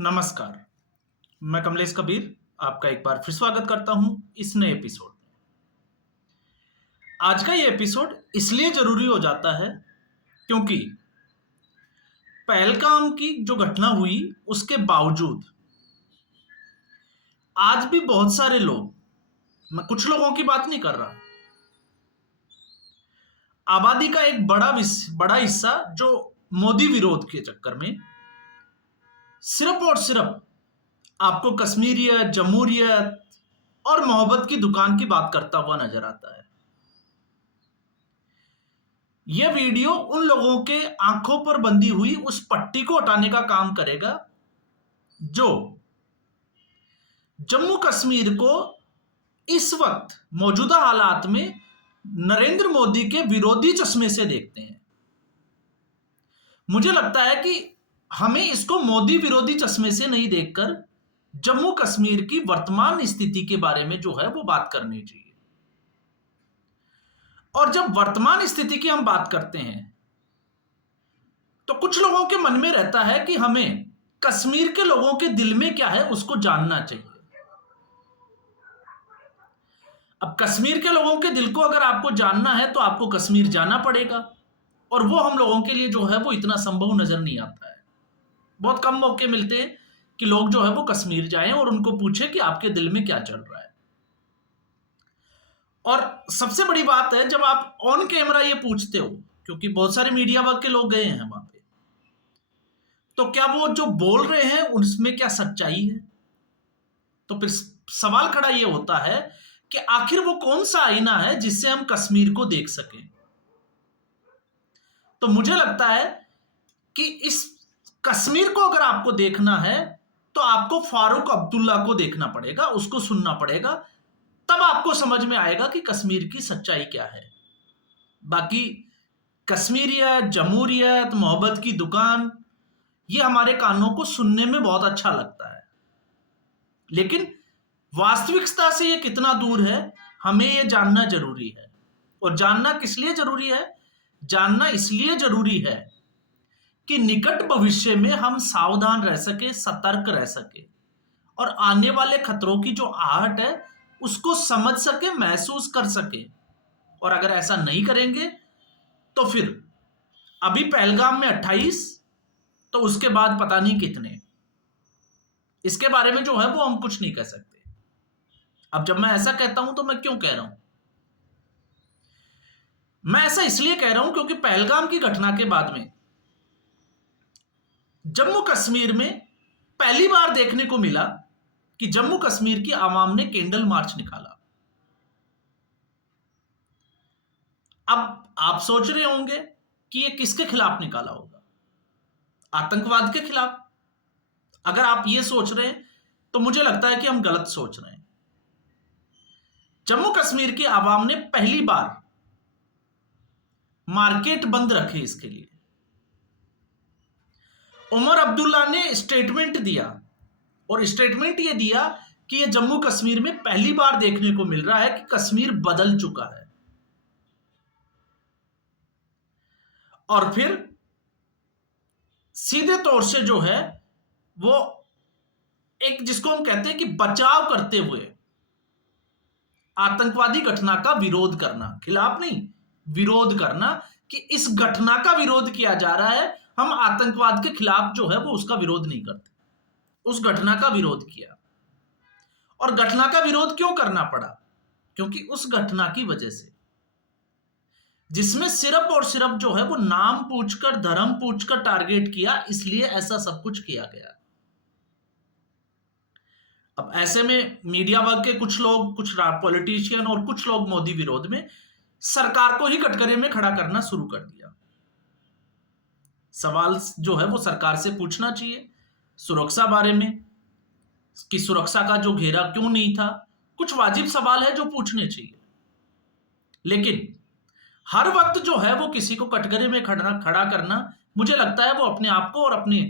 नमस्कार। मैं कमलेश कबीर आपका एक बार फिर स्वागत करता हूं इस नए एपिसोड में। आज का ये एपिसोड इसलिए जरूरी हो जाता है क्योंकि पहलगाम की जो घटना हुई उसके बावजूद आज भी बहुत सारे लोग, मैं कुछ लोगों की बात नहीं कर रहा, आबादी का एक बड़ा हिस्सा जो मोदी विरोध के चक्कर में सिर्फ और सिर्फ आपको कश्मीरियत, जमहूरियत और मोहब्बत की दुकान की बात करता हुआ नजर आता है। यह वीडियो उन लोगों के आंखों पर बंधी हुई उस पट्टी को हटाने का काम करेगा जो जम्मू कश्मीर को इस वक्त मौजूदा हालात में नरेंद्र मोदी के विरोधी चश्मे से देखते हैं। मुझे लगता है कि हमें इसको मोदी विरोधी चश्मे से नहीं देखकर जम्मू कश्मीर की वर्तमान स्थिति के बारे में जो है वो बात करनी चाहिए। और जब वर्तमान स्थिति की हम बात करते हैं तो कुछ लोगों के मन में रहता है कि हमें कश्मीर के लोगों के दिल में क्या है उसको जानना चाहिए। अब कश्मीर के लोगों के दिल को अगर आपको जानना है तो आपको कश्मीर जाना पड़ेगा, और वो हम लोगों के लिए जो है वो इतना संभव नजर नहीं आता है। बहुत कम मौके मिलते हैं कि लोग जो है वो कश्मीर जाएं और उनको पूछे कि आपके दिल में क्या चल रहा है। और सबसे बड़ी बात है, जब आप ऑन कैमरा ये पूछते हो, क्योंकि बहुत सारे मीडिया वर्ग के लोग गए हैं वहां पे, तो क्या वो जो बोल रहे हैं उसमें क्या सच्चाई है? तो फिर सवाल खड़ा ये होता है कि आखिर वो कौन सा आईना है जिससे हम कश्मीर को देख सकें। तो मुझे लगता है कि इस कश्मीर को अगर आपको देखना है तो आपको फारूक अब्दुल्ला को देखना पड़ेगा, उसको सुनना पड़ेगा, तब आपको समझ में आएगा कि कश्मीर की सच्चाई क्या है। बाकी कश्मीरियत, जमहूरियत, मोहब्बत की दुकान, ये हमारे कानों को सुनने में बहुत अच्छा लगता है, लेकिन वास्तविकता से ये कितना दूर है हमें ये जानना जरूरी है। और जानना किस लिए जरूरी है? जानना इसलिए जरूरी है कि निकट भविष्य में हम सावधान रह सके, सतर्क रह सके, और आने वाले खतरों की जो आहट है उसको समझ सके, महसूस कर सके। और अगर ऐसा नहीं करेंगे तो फिर अभी पहलगाम में 28, तो उसके बाद पता नहीं कितने। इसके बारे में जो है वो हम कुछ नहीं कह सकते। अब जब मैं ऐसा कहता हूं तो मैं क्यों कह रहा हूं? मैं ऐसा इसलिए कह रहा हूं क्योंकि पहलगाम की घटना के बाद में जम्मू कश्मीर में पहली बार देखने को मिला कि जम्मू कश्मीर की आवाम ने कैंडल मार्च निकाला। अब आप सोच रहे होंगे कि ये किसके खिलाफ निकाला होगा? आतंकवाद के खिलाफ। अगर आप ये सोच रहे हैं तो मुझे लगता है कि हम गलत सोच रहे हैं। जम्मू कश्मीर की आवाम ने पहली बार मार्केट बंद रखे इसके लिए। उमर अब्दुल्ला ने स्टेटमेंट दिया, और स्टेटमेंट ये दिया कि ये जम्मू कश्मीर में पहली बार देखने को मिल रहा है कि कश्मीर बदल चुका है। और फिर सीधे तौर से जो है वो एक, जिसको हम कहते हैं कि बचाव करते हुए आतंकवादी घटना का विरोध करना, खिलाफ नहीं, विरोध करना, कि इस घटना का विरोध किया जा रहा है, हम आतंकवाद के खिलाफ जो है वो उसका विरोध नहीं करते, उस घटना का विरोध किया। और घटना का विरोध क्यों करना पड़ा? क्योंकि उस घटना की वजह से, जिसमें सिर्फ और सिर्फ जो है वो नाम पूछकर, धर्म पूछकर टारगेट किया, इसलिए ऐसा सब कुछ किया गया। अब ऐसे में मीडिया वर्ग के कुछ लोग, कुछ पॉलिटिशियन और कुछ लोग मोदी विरोध में सरकार को ही कटघरे में खड़ा करना शुरू कर दिया। सवाल जो है वो सरकार से पूछना चाहिए सुरक्षा बारे में, कि सुरक्षा का जो घेरा क्यों नहीं था। कुछ वाजिब सवाल है जो पूछने चाहिए, लेकिन हर वक्त जो है वो किसी को कटघरे में खड़ा करना, मुझे लगता है वो अपने आप को और अपने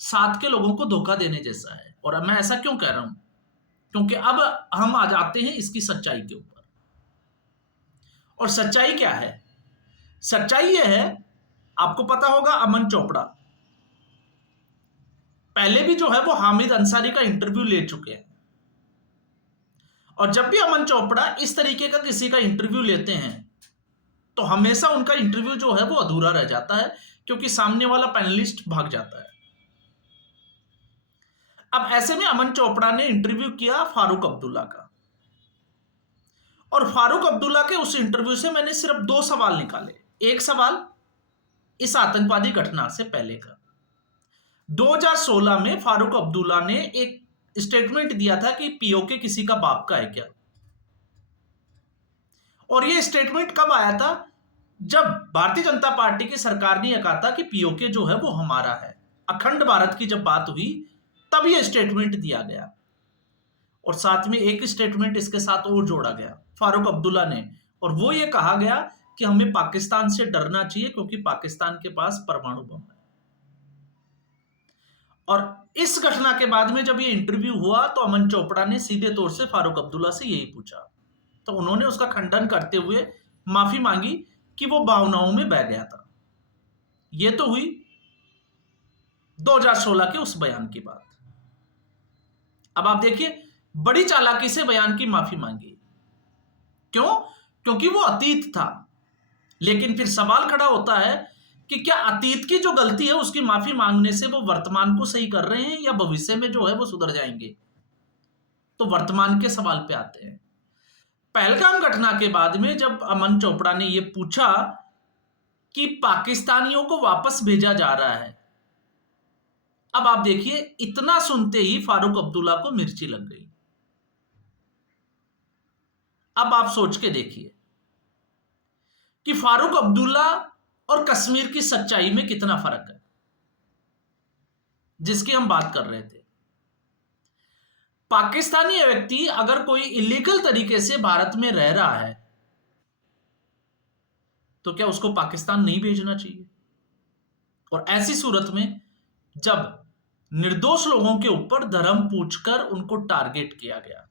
साथ के लोगों को धोखा देने जैसा है। और मैं ऐसा क्यों कह रहा हूं? क्योंकि अब हम आ जाते हैं इसकी सच्चाई के ऊपर। और सच्चाई क्या है? सच्चाई यह है, आपको पता होगा अमन चोपड़ा, पहले भी जो है वो हामिद अंसारी का इंटरव्यू ले चुके हैं। और जब भी अमन चोपड़ा इस तरीके का किसी का इंटरव्यू लेते हैं तो हमेशा उनका इंटरव्यू जो है वो अधूरा रह जाता है, क्योंकि सामने वाला पैनलिस्ट भाग जाता है। अब ऐसे में अमन चोपड़ा ने इंटरव्यू किया फारूक अब्दुल्ला का, और फारूक अब्दुल्ला के उस इंटरव्यू से मैंने सिर्फ 2 सवाल निकाले। एक सवाल इस आतंकवादी घटना से पहले का। 2016 में फारूक अब्दुल्ला ने एक स्टेटमेंट दिया था कि पीओके किसी का बाप का है क्या, और ये स्टेटमेंट कब आया था? जब भारतीय जनता पार्टी की सरकार ने यह कहा था कि पीओके जो है वो हमारा है। अखंड भारत की जब बात हुई तब यह स्टेटमेंट दिया गया, और साथ में एक स्टेटमेंट इसके साथ और जोड़ा गया फारूक अब्दुल्ला ने, और वो ये कहा गया कि हमें पाकिस्तान से डरना चाहिए क्योंकि पाकिस्तान के पास परमाणु बम है। और इस घटना के बाद में जब ये इंटरव्यू हुआ तो अमन चोपड़ा ने सीधे तौर से फारूक अब्दुल्ला से यही पूछा, तो उन्होंने उसका खंडन करते हुए माफी मांगी कि वो भावनाओं में बह गया था। ये तो हुई 2016 के उस बयान की बात। अब आप देखिए, बड़ी चालाकी से बयान की माफी मांगी। क्यों? क्योंकि वो अतीत था। लेकिन फिर सवाल खड़ा होता है कि क्या अतीत की जो गलती है उसकी माफी मांगने से वो वर्तमान को सही कर रहे हैं या भविष्य में जो है वो सुधर जाएंगे? तो वर्तमान के सवाल पे आते हैं। पहलगाम घटना के बाद में जब अमन चोपड़ा ने यह पूछा कि पाकिस्तानियों को वापस भेजा जा रहा है, अब आप देखिए, इतना सुनते ही फारूक अब्दुल्ला को मिर्ची लग गई। अब आप सोच के देखिए कि फारूक अब्दुल्ला और कश्मीर की सच्चाई में कितना फर्क है, जिसकी हम बात कर रहे थे। पाकिस्तानी व्यक्ति अगर कोई इलीगल तरीके से भारत में रह रहा है तो क्या उसको पाकिस्तान नहीं भेजना चाहिए? और ऐसी सूरत में जब निर्दोष लोगों के ऊपर धर्म पूछकर उनको टारगेट किया गया,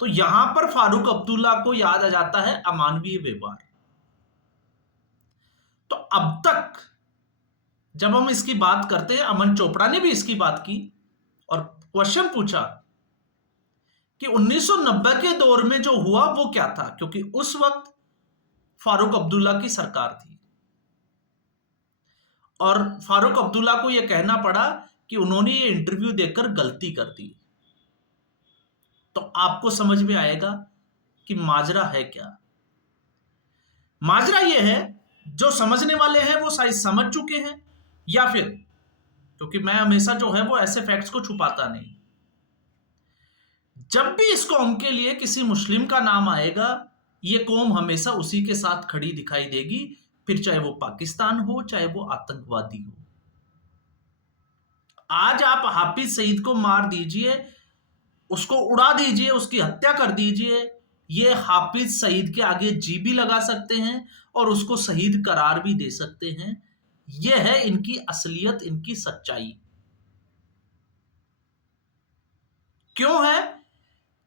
तो यहां पर फारूक अब्दुल्ला को याद आ जाता है अमानवीय व्यवहार। तो अब तक जब हम इसकी बात करते हैं, अमन चोपड़ा ने भी इसकी बात की और क्वेश्चन पूछा कि 1990 के दौर में जो हुआ वो क्या था, क्योंकि उस वक्त फारूक अब्दुल्ला की सरकार थी और फारूक अब्दुल्ला को यह कहना पड़ा कि उन्होंने ये इंटरव्यू देकर गलती कर दी। तो आपको समझ में आएगा कि माजरा है क्या। माजरा यह है, जो समझने वाले हैं वो शायद समझ चुके हैं, या फिर क्योंकि मैं हमेशा जो है वो ऐसे फैक्ट्स को छुपाता नहीं, जब भी इस कौम के लिए किसी मुस्लिम का नाम आएगा ये कौम हमेशा उसी के साथ खड़ी दिखाई देगी, फिर चाहे वो पाकिस्तान हो चाहे वो आतंकवादी हो। आज आप हाफिज सईद को मार दीजिए, उसको उड़ा दीजिए, उसकी हत्या कर दीजिए, ये हाफिज सईद के आगे जी भी लगा सकते हैं और उसको शहीद करार भी दे सकते हैं। यह है इनकी असलियत, इनकी सच्चाई। क्यों है?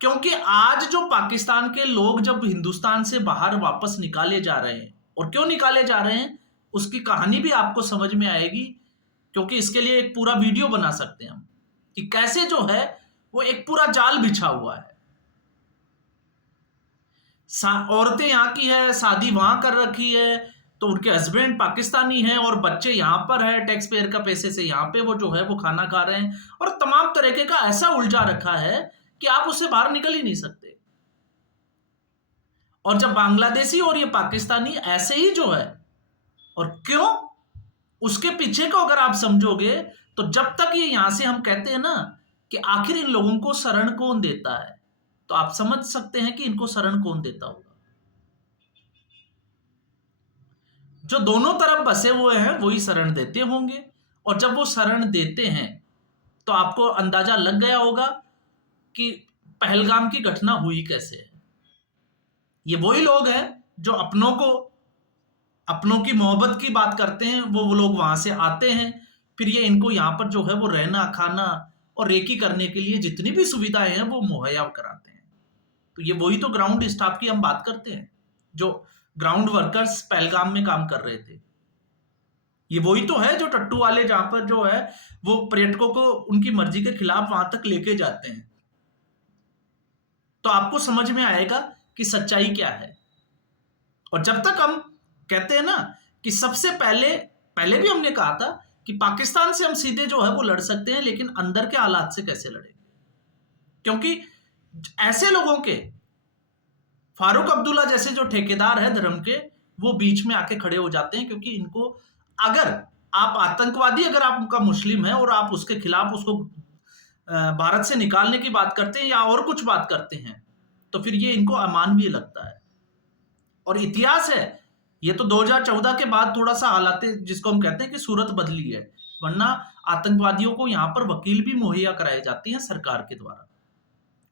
क्योंकि आज जो पाकिस्तान के लोग जब हिंदुस्तान से बाहर वापस निकाले जा रहे हैं, और क्यों निकाले जा रहे हैं उसकी कहानी भी आपको समझ में आएगी, क्योंकि इसके लिए एक पूरा वीडियो बना सकते हैं हम कि कैसे जो है वो एक पूरा जाल बिछा हुआ है। औरतें यहाँ की है, शादी वहां कर रखी है, तो उनके हस्बैंड पाकिस्तानी हैं और बच्चे यहाँ पर है, टैक्स पेयर का पैसे से यहाँ पे वो जो है वो खाना खा रहे हैं, और तमाम तरीके का ऐसा उलझा रखा है कि आप उससे बाहर निकल ही नहीं सकते। और जब बांग्लादेशी और ये पाकिस्तानी ऐसे ही जो है, और क्यों, उसके पीछे को अगर आप समझोगे तो जब तक ये यहां से हम कहते हैं ना कि आखिर इन लोगों को शरण कौन देता है, तो आप समझ सकते हैं कि इनको शरण कौन देता होगा। जो दोनों तरफ बसे हुए हैं वही शरण देते होंगे, और जब वो शरण देते हैं तो आपको अंदाजा लग गया होगा कि पहलगाम की घटना हुई कैसे है। ये वही लोग हैं जो अपनों की मोहब्बत की बात करते हैं, वो लोग वहां से आते हैं, फिर ये इनको यहाँ पर जो है वो रहना, खाना और रेकी करने के लिए जितनी भी सुविधाएं हैं वो मुहैया कराते हैं। तो ये वही तो ग्राउंड स्टाफ की हम बात करते हैं, जो ग्राउंड वर्कर्स पहलगाम में काम कर रहे थे। ये वही तो है जो टट्टू वाले जहां पर जो है वो पर्यटकों को उनकी मर्जी के खिलाफ वहां तक लेके जाते हैं। तो आपको समझ में आएगा कि सच्चाई क्या है। और जब तक हम कहते हैं ना कि सबसे पहले पहले भी हमने कहा था कि पाकिस्तान से हम सीधे जो है वो लड़ सकते हैं, लेकिन अंदर के हालात से कैसे लड़ेंगे, क्योंकि ऐसे लोगों के फारूक अब्दुल्ला जैसे जो ठेकेदार है धर्म के, वो बीच में आके खड़े हो जाते हैं। क्योंकि इनको, अगर आप आतंकवादी, अगर आपका मुस्लिम है और आप उसके खिलाफ उसको भारत से निकालने की बात करते हैं या और कुछ बात करते हैं, तो फिर ये इनको अमानवीय लगता है। और इतिहास है, ये तो 2014 के बाद थोड़ा सा हालात, जिसको हम कहते हैं कि सूरत बदली है, वरना आतंकवादियों को यहां पर वकील भी मुहैया कराए जाते हैं सरकार के द्वारा,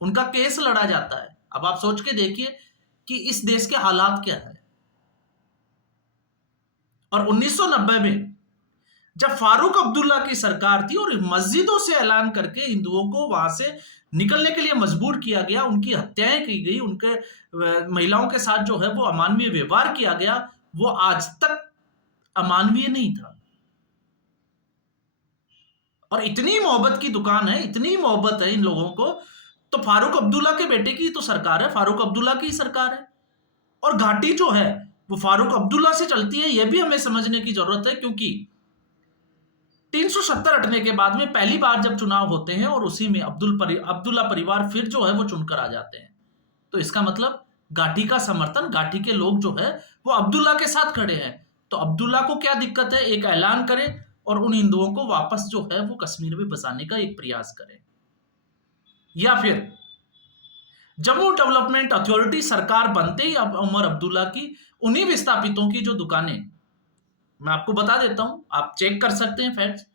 उनका केस लड़ा जाता है। अब आप सोच के देखिए कि इस देश के हालात क्या है। और 1990 में जब फारूक अब्दुल्ला की सरकार थी और मस्जिदों से ऐलान करके हिंदुओं को वहां से निकलने के लिए मजबूर किया गया, उनकी हत्याएं की गई, उनके महिलाओं के साथ जो है वो अमानवीय व्यवहार किया गया, वो आज तक अमानवीय नहीं था। और इतनी मोहब्बत की दुकान है, इतनी मोहब्बत है इन लोगों को, तो फारूक अब्दुल्ला के बेटे की तो सरकार है, फारूक अब्दुल्ला की सरकार है। और घाटी जो है वो फारूक अब्दुल्ला से चलती है, यह भी हमें समझने की जरूरत है। क्योंकि 370 हटने के बाद में पहली बार जब चुनाव होते हैं और उसी में अब्दुल्ला परिवार फिर जो है वो चुनकर आ जाते हैं, तो इसका मतलब घाटी का समर्थन, घाटी के लोग जो है वो अब्दुल्ला के साथ खड़े हैं। तो अब्दुल्ला को क्या दिक्कत है, एक ऐलान करें और उन हिंदुओं को वापस जो है वो कश्मीर में बसाने का एक प्रयास करें। या फिर जम्मू डेवलपमेंट अथॉरिटी सरकार बनते ही अब उमर अब्दुल्ला की उन्हीं विस्थापितों की जो दुकानें, मैं आपको बता देता हूं, आप चेक कर सकते हैं फैक्ट्स।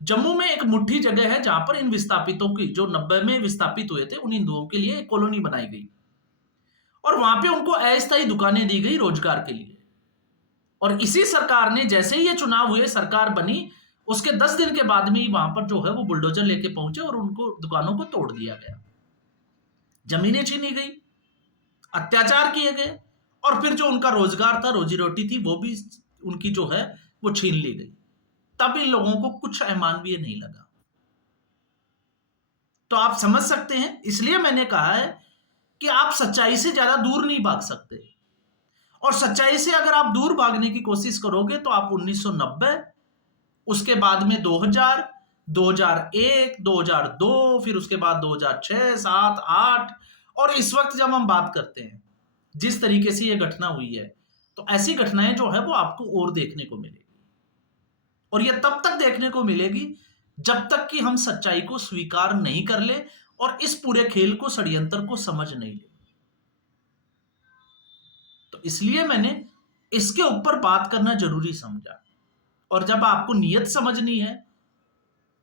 जम्मू में एक मुट्ठी जगह है जहां पर इन विस्थापितों की, जो 90 में विस्थापित हुए थे, उन हिंदुओं के लिए एक कॉलोनी बनाई गई और वहां पे उनको अस्थायी दुकानें दी गई रोजगार के लिए। और इसी सरकार ने, जैसे ही ये चुनाव हुए, सरकार बनी, उसके 10 दिन के बाद में ही वहां पर जो है वो बुलडोजर लेके पहुंचे और उनको दुकानों को तोड़ दिया गया, जमीनें छीनी गई, अत्याचार किए गए, और फिर जो उनका रोजगार था, रोजी रोटी थी, वो भी उनकी जो है वो छीन ली गई। तब इन लोगों को कुछ अमानवीय नहीं लगा। तो आप समझ सकते हैं, इसलिए मैंने कहा है कि आप सच्चाई से ज्यादा दूर नहीं भाग सकते। और सच्चाई से अगर आप दूर भागने की कोशिश करोगे तो आप 1990, उसके बाद में 2000, 2001, 2002, फिर उसके बाद 2006, 7, 8, और इस वक्त जब हम बात करते हैं, जिस तरीके से यह घटना हुई है, तो ऐसी घटनाएं जो है वो आपको और देखने को मिलेगी। और यह तब तक देखने को मिलेगी जब तक कि हम सच्चाई को स्वीकार नहीं कर ले और इस पूरे खेल को, षड्यंत्र को समझ नहीं ले। तो इसलिए मैंने इसके ऊपर बात करना जरूरी समझा। और जब आपको नीयत समझनी है,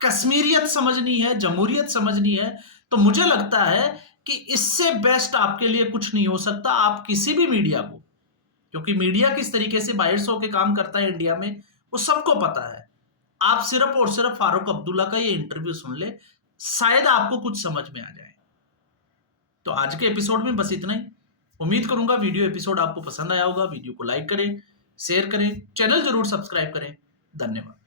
कश्मीरियत समझनी है, जमहूरियत समझनी है, तो मुझे लगता है कि इससे बेस्ट आपके लिए कुछ नहीं हो सकता। आप किसी भी मीडिया को, क्योंकि मीडिया किस तरीके से बाहर से होकर काम करता है इंडिया में, वो सबको पता है। आप सिर्फ और सिर्फ फारूक अब्दुल्ला का ये इंटरव्यू सुन ले, शायद आपको कुछ समझ में आ जाए। तो आज के एपिसोड में बस इतना ही। उम्मीद करूंगा वीडियो एपिसोड आपको पसंद आया होगा। वीडियो को लाइक करें, शेयर करें, चैनल जरूर सब्सक्राइब करें। धन्यवाद।